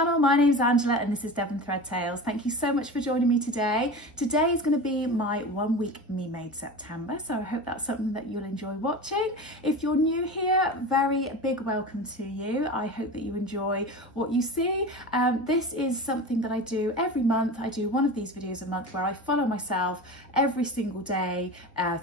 channel. My name's Angela and this is Devon Thread Tales. Thank you so much for joining me today. Today is going to be my 1 week Me Made September, so I hope that's something that you'll enjoy watching. If you're new here, very big welcome to you. I hope that you enjoy what you see. This is something that I do every month. I do one of these videos a month where I follow myself every single day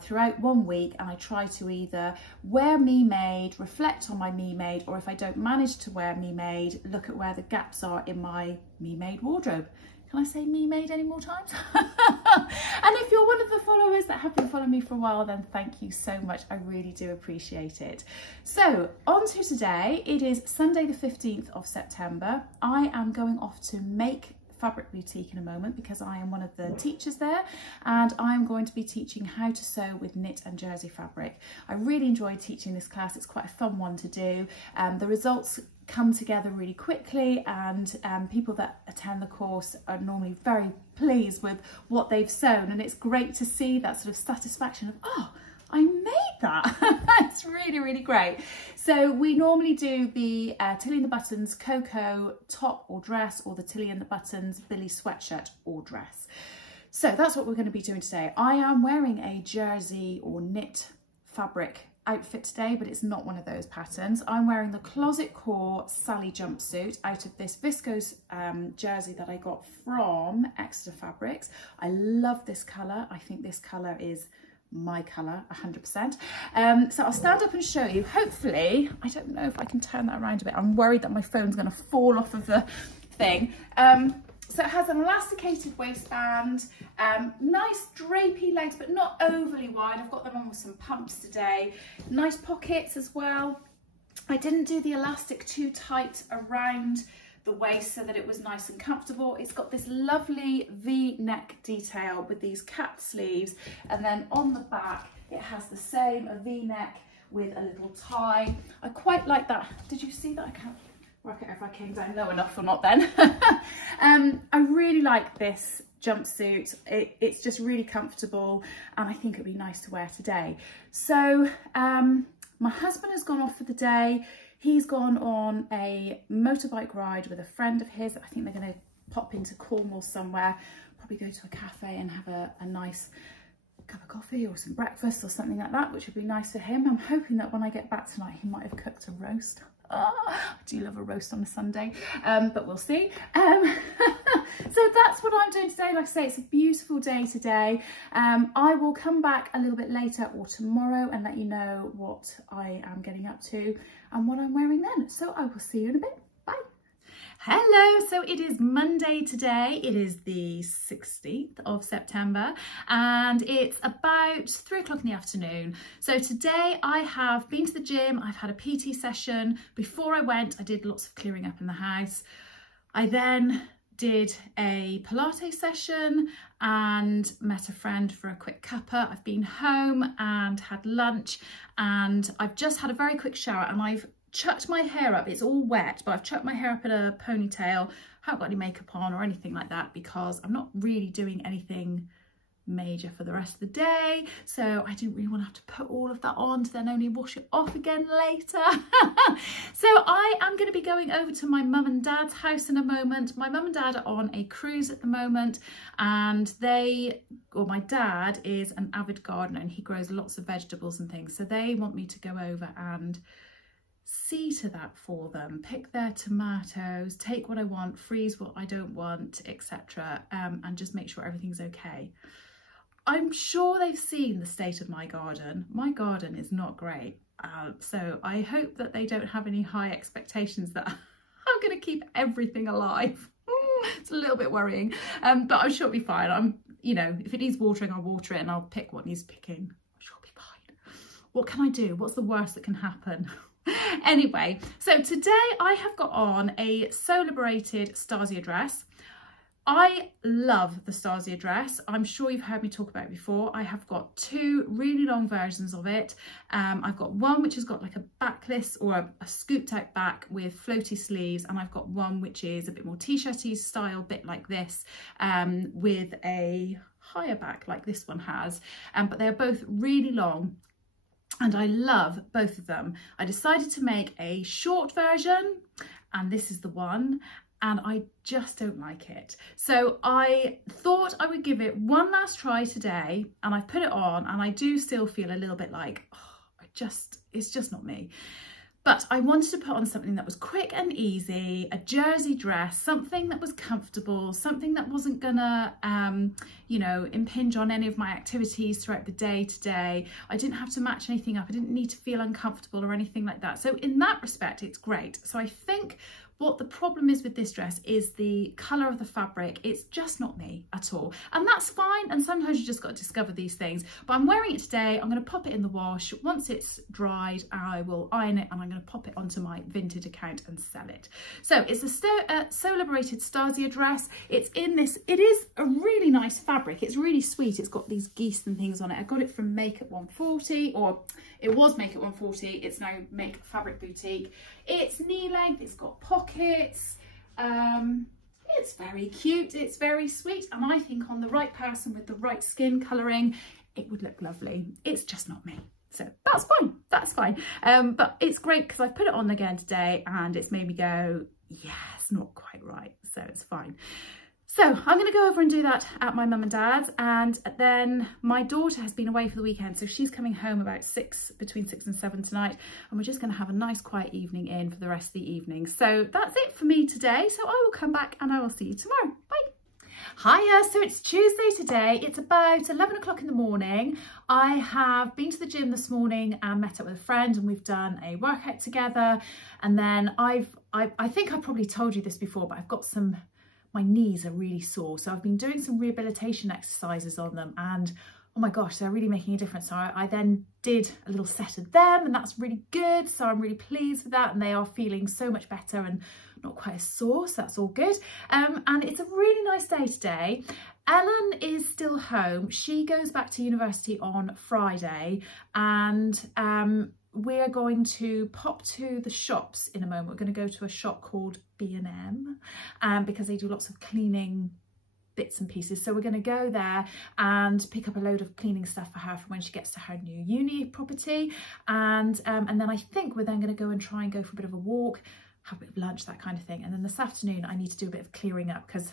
throughout 1 week, and I try to either wear Me Made, reflect on my Me Made, or if I don't manage to wear Me Made, look at where the gaps are in my Me Made wardrobe. Can I say Me Made any more times? And if you're one of the followers that have been following me for a while, then thank you so much. I really do appreciate it. So on to today. It is Sunday the 15th of September. I am going off to Make Fabric Boutique in a moment because I am one of the teachers there, and I'm going to be teaching how to sew with knit and jersey fabric. I really enjoy teaching this class. It's quite a fun one to do. The results come together really quickly, and people that attend the course are normally very pleased with what they've sewn, and it's great to see that sort of satisfaction of, oh, I made that. It's really, really great. So we normally do the Tilly and the Buttons Cocoa top or dress, or the Tilly and the Buttons Billy sweatshirt or dress. So that's what we're going to be doing today. I am wearing a jersey or knit fabric outfit today, but it's not one of those patterns. I'm wearing the Closet Core Sallie jumpsuit out of this Viscose jersey that I got from Exeter Fabrics. I love this colour. I think this colour is my colour 100%. So I'll stand up and show you. Hopefully, I don't know if I can turn that around a bit. I'm worried that my phone's going to fall off of the thing. So it has an elasticated waistband, nice drapey legs, but not overly wide. I've got them on with some pumps today. Nice pockets as well. I didn't do the elastic too tight around the waist so that it was nice and comfortable. It's got this lovely V-neck detail with these capped sleeves, and then on the back it has the same, a V-neck with a little tie. I quite like that. Did you see that? I can't work out if I came down low enough or not then. I really like this jumpsuit. It's just really comfortable, and I think it'd be nice to wear today. So my husband has gone off for the day. He's gone on a motorbike ride with a friend of his. I think they're going to pop into Cornwall somewhere, probably go to a cafe and have a nice cup of coffee or some breakfast or something like that, which would be nice for him. I'm hoping that when I get back tonight, he might have cooked a roast. Oh, I do love a roast on a Sunday, but we'll see. So that's what I'm doing today. Like I say, it's a beautiful day today. I will come back a little bit later or tomorrow and let you know what I am getting up to and what I'm wearing then. So I will see you in a bit. Bye. Hello, so it is Monday today. It is the 16th of September and it's about 3 o'clock in the afternoon. So today I have been to the gym. I've had a PT session. Before I went, I did lots of clearing up in the house. I then did a Pilates session and met a friend for a quick cuppa. I've been home and had lunch, and I've just had a very quick shower, and I've chucked my hair up. It's all wet, but I've chucked my hair up in a ponytail. I haven't got any makeup on or anything like that because I'm not really doing anything major for the rest of the day, so I didn't really want to have to put all of that on to then only wash it off again later. So I am going to be going over to my mum and dad's house in a moment. My mum and dad are on a cruise at the moment, and my dad is an avid gardener and he grows lots of vegetables and things, so they want me to go over and see to that for them, pick their tomatoes, take what I want, freeze what I don't want, etc., and just make sure everything's okay. I'm sure they've seen the state of my garden. My garden is not great, so I hope that they don't have any high expectations that I'm going to keep everything alive. It's a little bit worrying, but I'm sure it'll be fine. You know, if it needs watering, I'll water it, and I'll pick what needs picking. I'm sure it'll be fine. What can I do? What's the worst that can happen? Anyway, so today I have got on a So Liberated Stadia dress. I love the Stadia dress. I'm sure you've heard me talk about it before. I have got 2 really long versions of it. I've got one which has got like a backless or a scooped out back with floaty sleeves, and I've got one which is a bit more t-shirty style, bit like this, with a higher back like this one has. But they're both really long, and I love both of them. I decided to make a short version, and this is the one, and I just don't like it. So I thought I would give it one last try today, and I've put it on, and I do still feel a little bit like, oh, it's just not me. But I wanted to put on something that was quick and easy, a jersey dress, something that was comfortable, something that wasn't gonna, you know, impinge on any of my activities throughout the day today. I didn't have to match anything up. I didn't need to feel uncomfortable or anything like that. So in that respect, it's great. So I think what the problem is with this dress is the colour of the fabric. It's just not me at all. And that's fine. And sometimes you just got to discover these things. But I'm wearing it today. I'm going to pop it in the wash. Once it's dried, I will iron it, and I'm going to pop it onto my Vinted account and sell it. So it's a So Liberated Stadia dress. It's in this, it is a really nice fabric. It's really sweet. It's got these geese and things on it. I got it from Make at 140, or it was Make at 140. It's now Make Fabric Boutique. It's knee length. It's got pockets. It's very cute. It's very sweet. And I think on the right person with the right skin colouring, it would look lovely. It's just not me. So that's fine. That's fine. But it's great because I've put it on again today, and it's made me go, yeah, it's not quite right. So it's fine. So I'm going to go over and do that at my mum and dad's, and then my daughter has been away for the weekend, so she's coming home about between 6 and 7 tonight, and we're just going to have a nice quiet evening in for the rest of the evening. So that's it for me today. So I will come back and I will see you tomorrow. Bye. Hiya, so it's Tuesday today. It's about 11 o'clock in the morning. I have been to the gym this morning and met up with a friend, and we've done a workout together. And then I think I probably told you this before, but I've got my knees are really sore, so I've been doing some rehabilitation exercises on them, and oh my gosh, they're really making a difference. So I then did a little set of them, and that's really good, so I'm really pleased with that, and they are feeling so much better and not quite as sore, so that's all good. And it's a really nice day today. Ellen is still home. She goes back to university on Friday, and we're going to pop to the shops in a moment. We're going to go to a shop called B&M because they do lots of cleaning bits and pieces. So we're going to go there and pick up a load of cleaning stuff for her for when she gets to her new uni property. And then I think we're then going to go and try and go for a bit of a walk, have a bit of lunch, that kind of thing. And then this afternoon I need to do a bit of clearing up because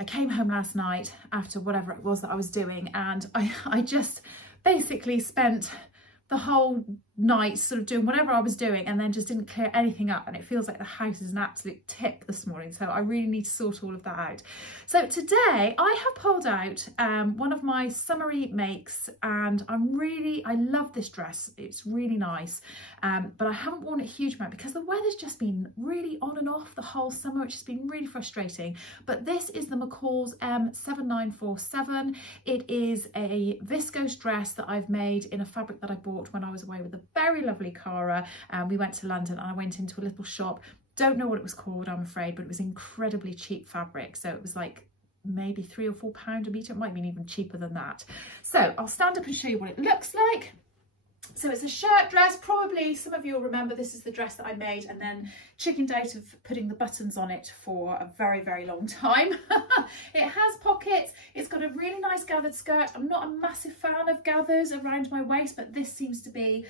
I came home last night after whatever it was that I was doing, and I just basically spent the whole night sort of doing whatever I was doing, and then just didn't clear anything up, and it feels like the house is an absolute tip this morning, so I really need to sort all of that out. So today I have pulled out one of my summery makes, and I love this dress. It's really nice, but I haven't worn it a huge amount because the weather's just been really on and off the whole summer, which has been really frustrating. But this is the McCall's M7947. It is a viscose dress that I've made in a fabric that I bought when I was away with the very lovely Cara. We went to London and I went into a little shop, don't know what it was called, I'm afraid, but it was incredibly cheap fabric, so it was like maybe £3 or £4 a metre. It might have been even cheaper than that. So I'll stand up and show you what it looks like. So it's a shirt dress. Probably some of you will remember this is the dress that I made and then chickened out of putting the buttons on it for a very, very long time. It has pockets. It's got a really nice gathered skirt. I'm not a massive fan of gathers around my waist, but this seems to be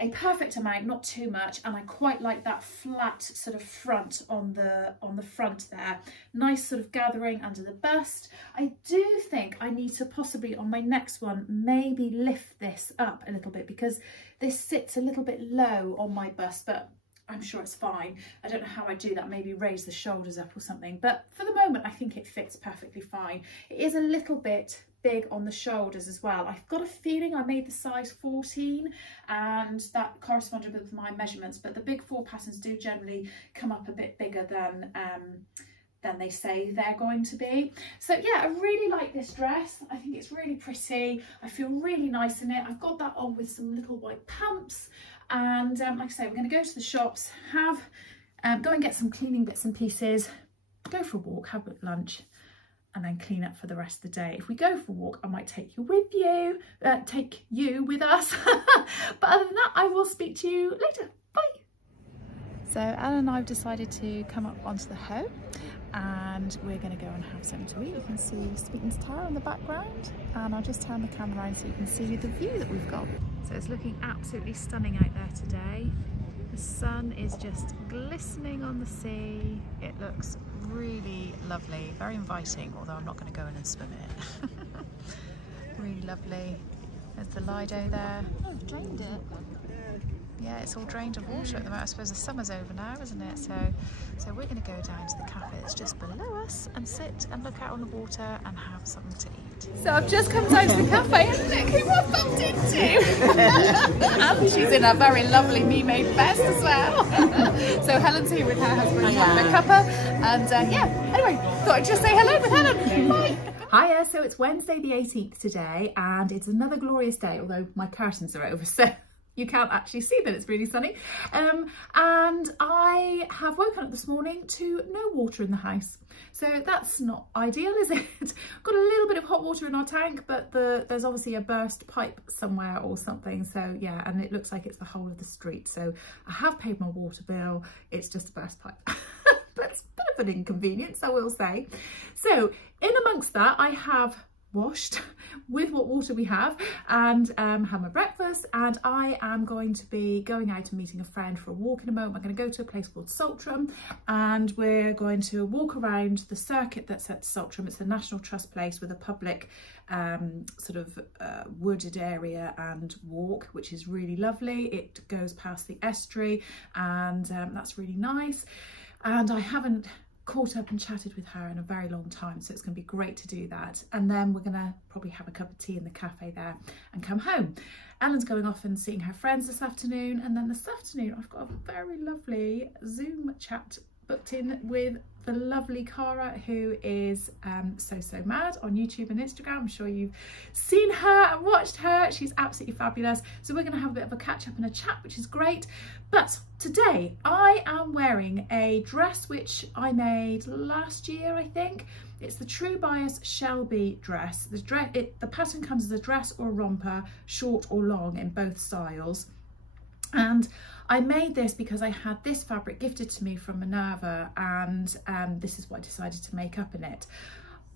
a perfect amount, not too much, and I quite like that flat sort of front on the front there. Nice sort of gathering under the bust. I do think I need to possibly on my next one maybe lift this up a little bit because this sits a little bit low on my bust, but I'm sure it's fine. I don't know how I do that, maybe raise the shoulders up or something, but for the moment I think it fits perfectly fine. It is a little bit big on the shoulders as well. I've got a feeling I made the size 14 and that corresponded with my measurements, but the big 4 patterns do generally come up a bit bigger than they say they're going to be. So yeah, I really like this dress. I think it's really pretty. I feel really nice in it. I've got that on with some little white pumps, and like I say, we're going to go to the shops, go and get some cleaning bits and pieces, go for a walk, have a lunch, and then clean up for the rest of the day. If we go for a walk, I might take you with us. But other than that, I will speak to you later. Bye. So Ellen and I have decided to come up onto the hoe, and we're going to go and have something to eat. You can see Speaton's Tower in the background, and I'll just turn the camera around so you can see the view that we've got. So it's looking absolutely stunning out there today. The The sun is just glistening on the sea. It looks really lovely, very inviting, although I'm not going to go in and swim in it. Really lovely. There's the Lido there. Oh, I've drained it. Yeah, it's all drained of water at the moment. I suppose the summer's over now, isn't it? So we're going to go down to the cafe that's just below us and sit and look out on the water and have something to eat. So I've just come down to the cafe and look who I've bumped into. And she's in a very lovely me-made vest as well. So Helen's here with her husband, having a cuppa. And yeah, anyway, thought I'd just say hello with Helen. Bye. Hiya, so it's Wednesday the 18th today and it's another glorious day, although my curtains are over, so you can't actually see that it's really sunny. And I have woken up this morning to no water in the house. So that's not ideal, is it? Got a little bit of hot water in our tank, but there's obviously a burst pipe somewhere or something. So yeah, and it looks like it's the whole of the street. So I have paid my water bill. It's just a burst pipe. That's a bit of an inconvenience, I will say. So in amongst that, I have washed with what water we have and had my breakfast, and I am going to be going out and meeting a friend for a walk in a moment. I'm going to go to a place called Saltram and we're going to walk around the circuit that's at Saltram. It's the National Trust place with a public wooded area and walk, which is really lovely. It goes past the estuary and that's really nice. And I haven't caught up and chatted with her in a very long time, so it's going to be great to do that. And then we're going to probably have a cup of tea in the cafe there and come home. Ellen's going off and seeing her friends this afternoon, and then this afternoon I've got a very lovely Zoom chat booked in with the lovely Cara, who is So Mad on YouTube and Instagram. I'm sure you've seen her and watched her. She's absolutely fabulous. So we're going to have a bit of a catch up and a chat, which is great. But today I am wearing a dress which I made last year, I think. It's the True Bias Shelby dress. The pattern comes as a dress or a romper, short or long in both styles. And I made this because I had this fabric gifted to me from Minerva, and this is what I decided to make up in it.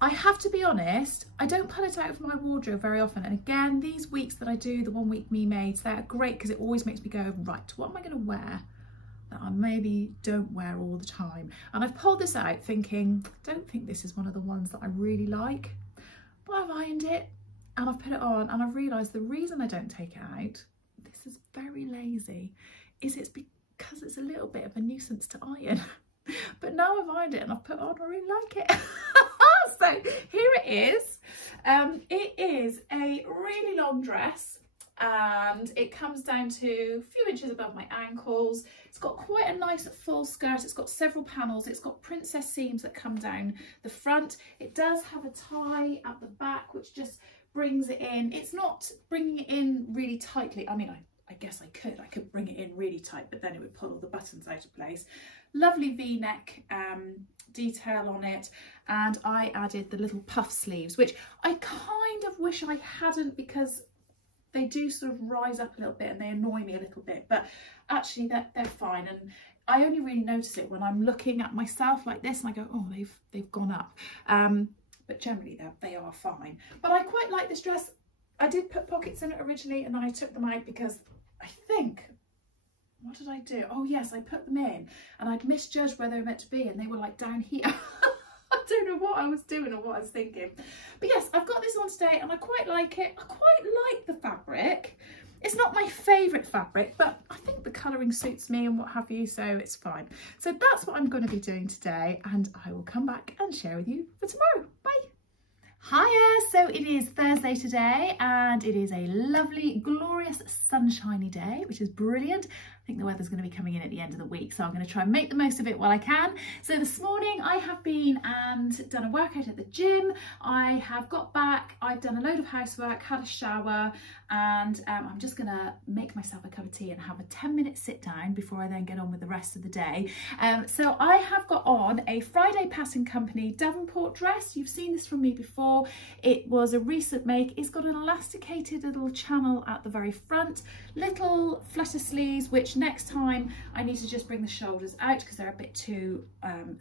I have to be honest, I don't pull it out of my wardrobe very often. And again, these weeks that I do the 1 week me mades, they're great because it always makes me go, right, what am I going to wear that I maybe don't wear all the time? And I've pulled this out thinking, I don't think this is one of the ones that I really like, but I've ironed it and I've put it on, and I've realised the reason I don't take it out, this is very lazy, is it's because it's a little bit of a nuisance to iron. But now I've ironed it and I've put it on, I really like it. So here it is. It is a really long dress and it comes down to a few inches above my ankles. It's got quite a nice full skirt. It's got several panels. It's got princess seams that come down the front. It does have a tie at the back, which just brings it in. It's not bringing it in really tightly. I mean, I guess I could bring it in really tight, but then it would pull all the buttons out of place. Lovely V-neck detail on it, and I added the little puff sleeves, which I kind of wish I hadn't because they do sort of rise up a little bit and they annoy me a little bit, but actually they're fine. And I only really notice it when I'm looking at myself like this and I go, oh, they've gone up. But generally they are fine. But I quite like this dress. I did put pockets in it originally and then I took them out because I think, what did I do? Oh yes, I put them in and I'd misjudged where they were meant to be and they were like down here. I don't know what I was doing or what I was thinking. But yes, I've got this on today and I quite like it. I quite like the fabric. It's not my favourite fabric, but I think the colouring suits me and what have you, so it's fine. So that's what I'm going to be doing today, and I will come back and share with you for tomorrow. Bye. Hiya, so it is Thursday today and it is a lovely, glorious, sunshiny day, which is brilliant. I think the weather's going to be coming in at the end of the week, so I'm going to try and make the most of it while I can. So this morning I have been and done a workout at the gym. I have got back, I've done a load of housework, had a shower, and I'm just going to make myself a cup of tea and have a 10-minute sit down before I then get on with the rest of the day. So I have got on a Friday Pattern Company Davenport dress. You've seen this from me before. before. It was a recent make. It's got an elasticated little channel at the very front, little flutter sleeves, which next time I need to just bring the shoulders out because they're a bit too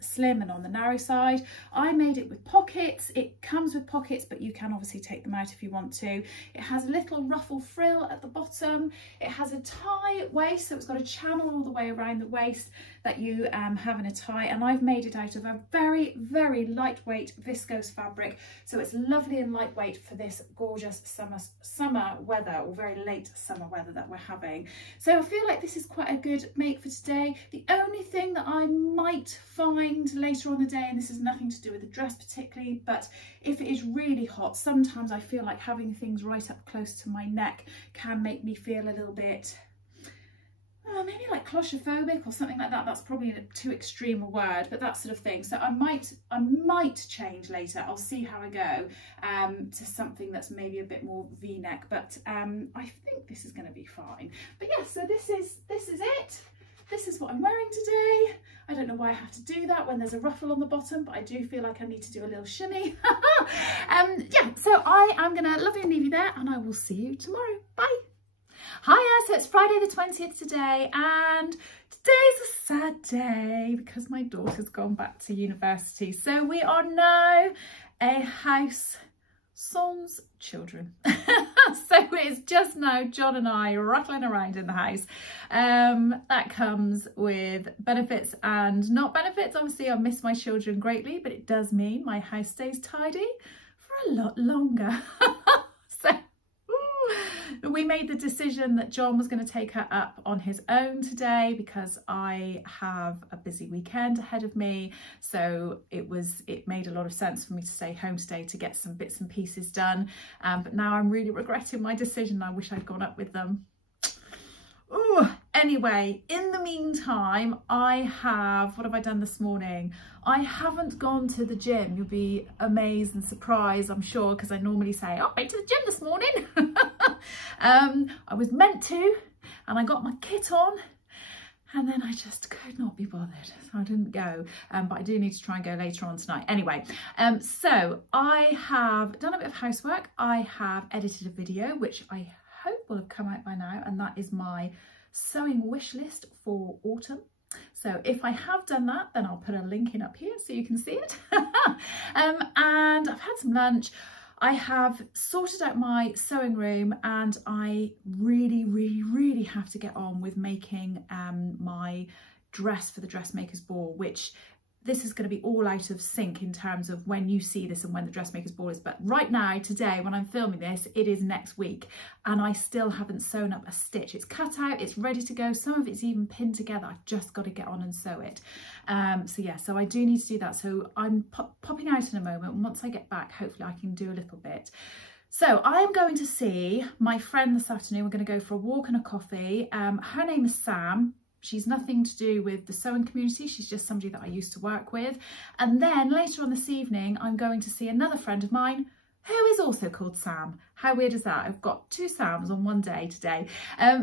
slim and on the narrow side. I made it with pockets. It comes with pockets, but you can obviously take them out if you want to. It has a little ruffle frill at the bottom. It has a tie waist, so it's got a channel all the way around the waist that you have in a tie, and I've made it out of a very, very lightweight viscose fabric, so it's lovely and lightweight for this gorgeous summer weather, or very late summer weather that we're having. So I feel like this is quite a good make for today. The only thing that I might find later on the day, and this has nothing to do with the dress particularly, but if it is really hot, sometimes I feel like having things right up close to my neck can make me feel a little bit maybe like claustrophobic or something like that. That's probably too extreme a word, but that sort of thing. So I might change later. I'll see how I go to something that's maybe a bit more V-neck, but I think this is going to be fine. But yeah, so this is it. This is what I'm wearing today. I don't know why I have to do that when there's a ruffle on the bottom, but I do feel like I need to do a little shimmy. Yeah, so I am going to love you and leave you there, and I will see you tomorrow. Bye. Hiya, so it's Friday the 20th today, and today's a sad day because my daughter's gone back to university. So we are now a house sans children. So it's just now John and I rattling around in the house. That comes with benefits and not benefits. Obviously I miss my children greatly, but it does mean my house stays tidy for a lot longer. We made the decision that John was going to take her up on his own today because I have a busy weekend ahead of me. So it made a lot of sense for me to stay home today to get some bits and pieces done. But now I'm really regretting my decision. I wish I'd gone up with them. Ooh. Anyway, in the meantime, what have I done this morning? I haven't gone to the gym. You'll be amazed and surprised, I'm sure, because I normally say, oh, I went to the gym this morning. I was meant to, and I got my kit on, and then I just could not be bothered, so I didn't go. But I do need to try and go later on tonight. Anyway, so I have done a bit of housework. I have edited a video, which I hope will have come out by now, and that is my sewing wish list for autumn. So if I have done that, then I'll put a link in up here so you can see it. And I've had some lunch. I have sorted out my sewing room, and I really have to get on with making my dress for the dressmaker's ball, which this is going to be all out of sync in terms of when you see this and when the dressmaker's ball is. But right now, today, when I'm filming this, it is next week, and I still haven't sewn up a stitch. It's cut out, it's ready to go. Some of it's even pinned together. I've just got to get on and sew it. So yeah, so I do need to do that. So I'm popping out in a moment, and once I get back, hopefully I can do a little bit. So I am going to see my friend this afternoon. We're going to go for a walk and a coffee. Her name is Sam. She's nothing to do with the sewing community. She's just somebody that I used to work with. And then later on this evening, I'm going to see another friend of mine who is also called Sam. How weird is that? I've got two Sams on one day today.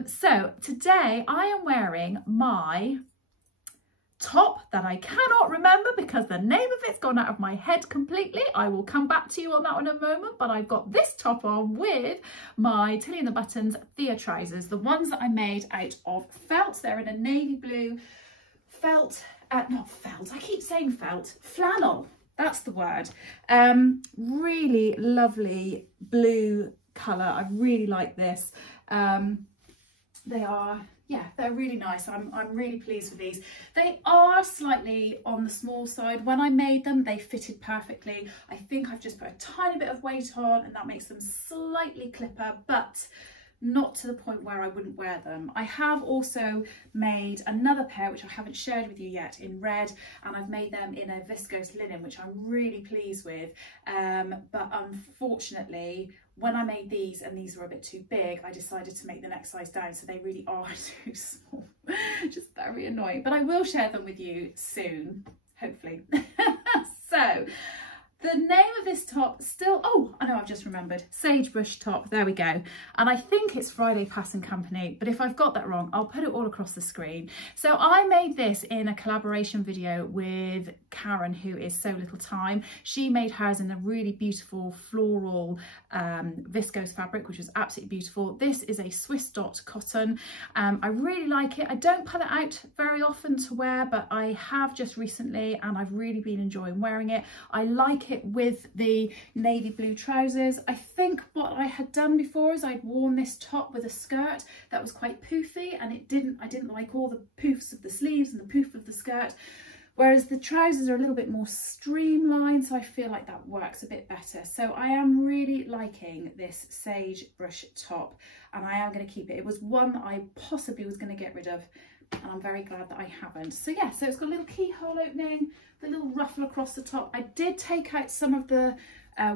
So today I am wearing my top that I cannot remember because the name of it's gone out of my head completely. I will come back to you on that one in a moment, but I've got this top on with my Tilly and the Buttons Thea trousers, the ones that I made out of felt. They're in a navy blue felt, not felt, I keep saying felt, flannel, that's the word. Really lovely blue colour. I really like this. They are, yeah, they're really nice. I'm really pleased with these. They are slightly on the small side. When I made them, they fitted perfectly. I think I've just put a tiny bit of weight on, and that makes them slightly clipper, but not to the point where I wouldn't wear them. I have also made another pair, which I haven't shared with you yet, in red, and I've made them in a viscose linen, which I'm really pleased with. But unfortunately, when I made these, and these were a bit too big, I decided to make the next size down, so they really are too small. Just very annoying, but I will share them with you soon, hopefully. So The name of this top still, oh, I know, I've just remembered, Sagebrush top, there we go. And I think it's Friday Pattern Company, but if I've got that wrong, I'll put it all across the screen. So I made this in a collaboration video with Karen, who is So Little Time. She made hers in a really beautiful floral viscose fabric, which was absolutely beautiful. This is a Swiss dot cotton. I really like it. I don't pull it out very often to wear, but I have just recently, and I've really been enjoying wearing it. I like it with the navy blue trousers. I think what I had done before is I'd worn this top with a skirt that was quite poofy, and I didn't like all the poofs of the sleeves and the poof of the skirt, whereas the trousers are a little bit more streamlined, so I feel like that works a bit better. So I am really liking this Sagebrush top, and I am going to keep it. It was one that I possibly was going to get rid of, and I'm very glad that I haven't. So yeah, so it's got a little keyhole opening, the little ruffle across the top. I did take out some of the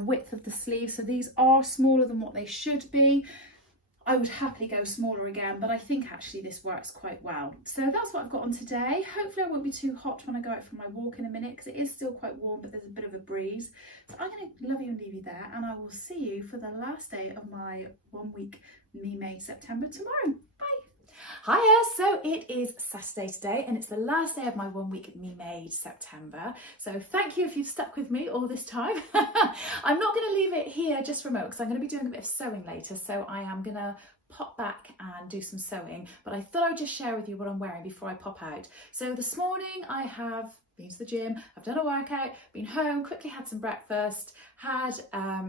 width of the sleeves, so these are smaller than what they should be. I would happily go smaller again, but I think actually this works quite well. So that's what I've got on today. Hopefully I won't be too hot when I go out for my walk in a minute, because it is still quite warm, but there's a bit of a breeze. So I'm going to love you and leave you there, and I will see you for the last day of my 1 week Me Made September tomorrow. Bye. Hiya, so it is Saturday today, and it's the last day of my 1 week Me Made September. So thank you if you've stuck with me all this time. I'm not going to leave it here just remote, because I'm going to be doing a bit of sewing later, so I am going to pop back and do some sewing, but I thought I'd just share with you what I'm wearing before I pop out. So this morning I have been to the gym, I've done a workout, been home, quickly had some breakfast, had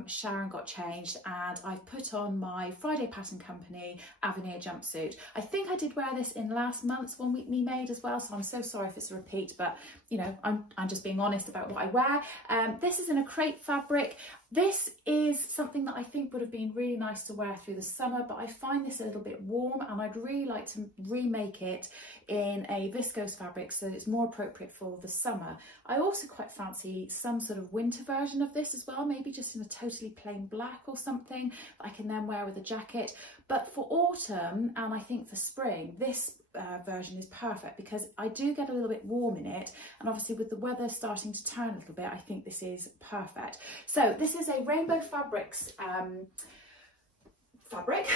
Sharon got changed, and I've put on my Friday Pattern Company Avenir jumpsuit. I think I did wear this in last month's 1 week Me Made as well, so I'm so sorry if it's a repeat, but you know, I'm just being honest about what I wear. This is in a crepe fabric. This is something that I think would have been really nice to wear through the summer, but I find this a little bit warm, and I'd really like to remake it in a viscose fabric so that it's more appropriate for the summer. I also quite fancy some sort of winter version of this as well, maybe just in a totally plain black or something that I can then wear with a jacket. But for autumn, and I think for spring, this version is perfect, because I do get a little bit warm in it, and obviously with the weather starting to turn a little bit, I think this is perfect. So this is a Rainbow Fabrics fabric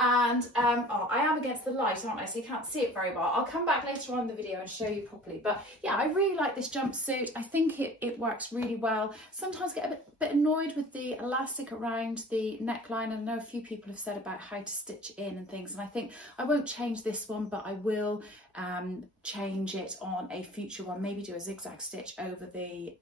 and oh, I am against the light, aren't I, so you can't see it very well. I'll come back later on in the video and show you properly, but yeah, I really like this jumpsuit. I think it works really well. Sometimes get a bit annoyed with the elastic around the neckline, and I know a few people have said about how to stitch in and things, and I think I won't change this one, but I will change it on a future one, maybe do a zigzag stitch over the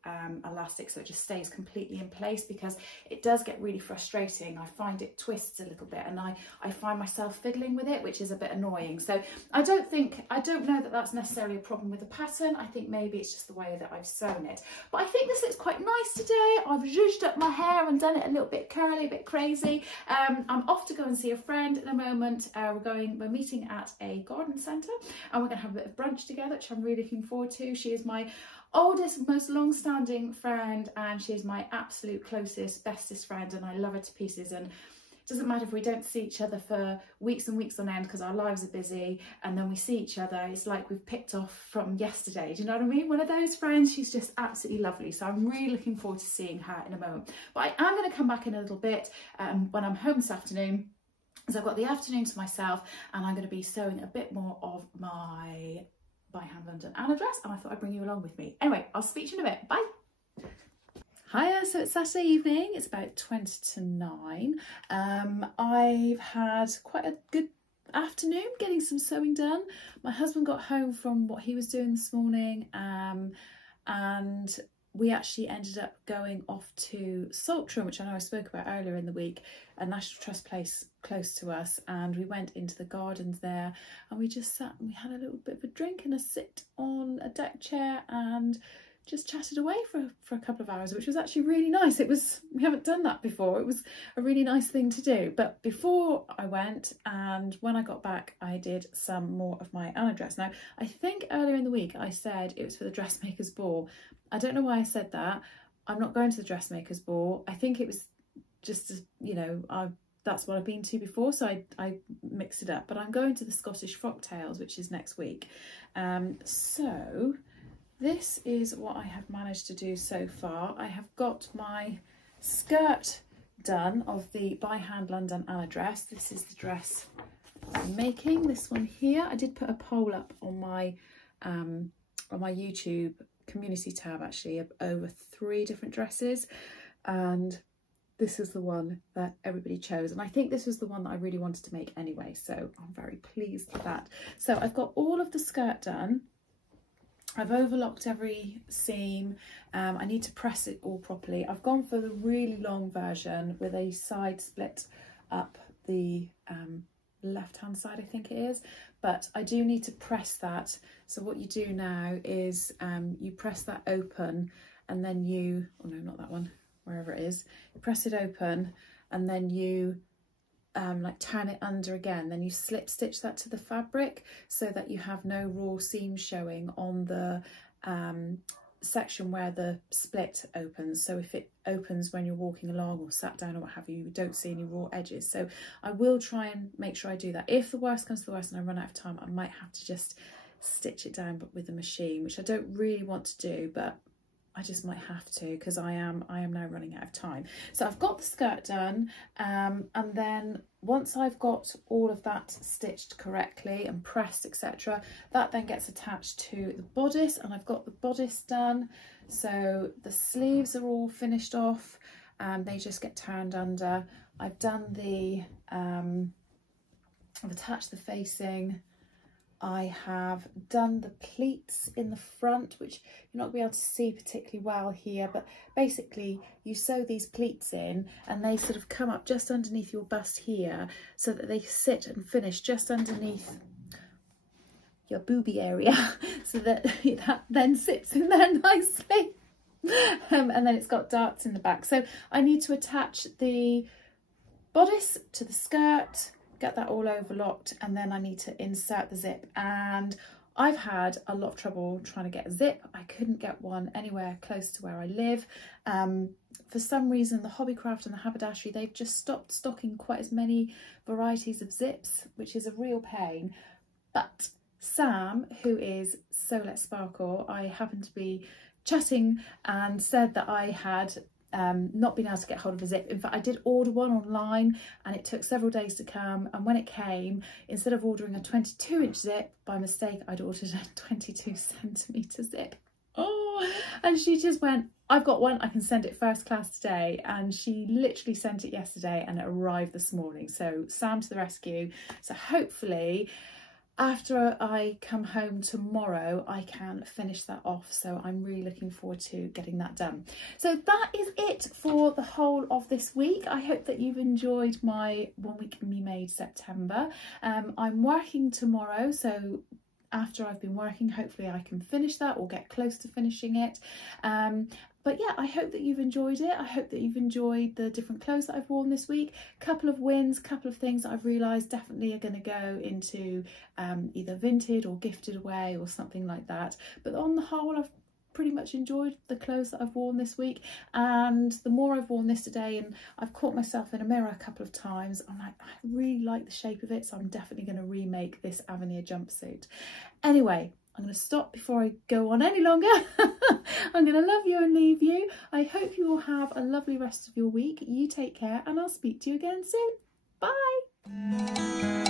elastic so it just stays completely in place, because it does get really frustrating. I find it twists a little bit, and I find myself fiddling with it, which is a bit annoying. So I don't know that that's necessarily a problem with the pattern. I think maybe it's just the way that I've sewn it, but I think this looks quite nice today. I've zhuzhed up my hair and done it a little bit curly, a bit crazy. I'm off to go and see a friend in a moment. We're meeting at a garden centre, and we're going to have a bit of brunch together, which I'm really looking forward to. She is my oldest, most long-standing friend, and she is my absolute closest, bestest friend, and I love her to pieces. And it doesn't matter if we don't see each other for weeks and weeks on end, because our lives are busy, and then we see each other, it's like we've picked off from yesterday. Do you know what I mean? One of those friends. She's just absolutely lovely, so I'm really looking forward to seeing her in a moment. But I am going to come back in a little bit when I'm home this afternoon. So I've got the afternoon to myself, and I'm going to be sewing a bit more of my By Hand London Anna dress, and I thought I'd bring you along with me. Anyway, I'll speak to you in a bit. Bye. Hiya, so it's Saturday evening, it's about 20 to 9. I've had quite a good afternoon getting some sewing done. My husband got home from what he was doing this morning, and we actually ended up going off to Saltram, which I know I spoke about earlier in the week, a National Trust place close to us, and we went into the gardens there, and we just sat and we had a little bit of a drink and a sit on a deck chair and just chatted away for a couple of hours, which was actually really nice. We haven't done that before. It was a really nice thing to do. But before I went, and when I got back, I did some more of my Anna dress. Now, I think earlier in the week I said it was for the dressmaker's ball. I don't know why I said that. I'm not going to the dressmaker's ball. I think it was just, you know, that's what I've been to before, so I mixed it up. But I'm going to the Scottish Frocktails, which is next week. So this is what I have managed to do so far. I have got my skirt done of the by hand London Anna dress. This is the dress I'm making, this one here. I did put a poll up on my YouTube community tab actually of over 3 different dresses, and this is the one that everybody chose, and I think this was the one that I really wanted to make anyway, so I'm very pleased with that. So I've got all of the skirt done. I've overlocked every seam. I need to press it all properly. I've gone for the really long version with a side split up the left hand side, I think it is, but I do need to press that. So what you do now is you press that open, and then you, oh no, not that one, wherever it is, you press it open, and then you like turn it under again, then you slip stitch that to the fabric so that you have no raw seams showing on the section where the split opens. So if it opens when you're walking along or sat down or what have you, you don't see any raw edges. So I will try and make sure I do that. If the worst comes to the worst and I run out of time, I might have to just stitch it down but with a machine, which I don't really want to do, but I just might have to because I am now running out of time. So I've got the skirt done, and then once I've got all of that stitched correctly and pressed, etc., that then gets attached to the bodice, and I've got the bodice done. So the sleeves are all finished off, and they just get turned under. I've done the I've attached the facing. I have done the pleats in the front, which you're not going to be able to see particularly well here, but basically you sew these pleats in and they sort of come up just underneath your bust here so that they sit and finish just underneath your boobie area so that that then sits in there nicely. And then it's got darts in the back. So I need to attach the bodice to the skirt, get that all overlocked, and then I need to insert the zip. And I've had a lot of trouble trying to get a zip. I couldn't get one anywhere close to where I live. For some reason, the Hobbycraft and the Haberdashery, they've just stopped stocking quite as many varieties of zips, which is a real pain. But Sam, who is So Let's Sparkle, I happened to be chatting and said that I had not been able to get hold of a zip. In fact, I did order one online and it took several days to come, and when it came, instead of ordering a 22-inch zip, by mistake I'd ordered a 22cm zip. Oh, and she just went, I've got one, I can send it first class today. And she literally sent it yesterday and it arrived this morning. So Sam to the rescue. So hopefully after I come home tomorrow, I can finish that off. So I'm really looking forward to getting that done. So that is it for the whole of this week. I hope that you've enjoyed my 1 week Me Made September. I'm working tomorrow, so after I've been working, hopefully I can finish that or get close to finishing it. But yeah, I hope that you've enjoyed it. I hope that you've enjoyed the different clothes that I've worn this week. Couple of wins, couple of things that I've realised definitely are going to go into either vintage or gifted away or something like that. But on the whole, I've pretty much enjoyed the clothes that I've worn this week. And the more I've worn this today, and I've caught myself in a mirror a couple of times, I'm like, I really like the shape of it. So I'm definitely going to remake this Avenir jumpsuit. Anyway, I'm going to stop before I go on any longer. I'm going to love you and leave you. I hope you all have a lovely rest of your week. You take care, and I'll speak to you again soon. Bye.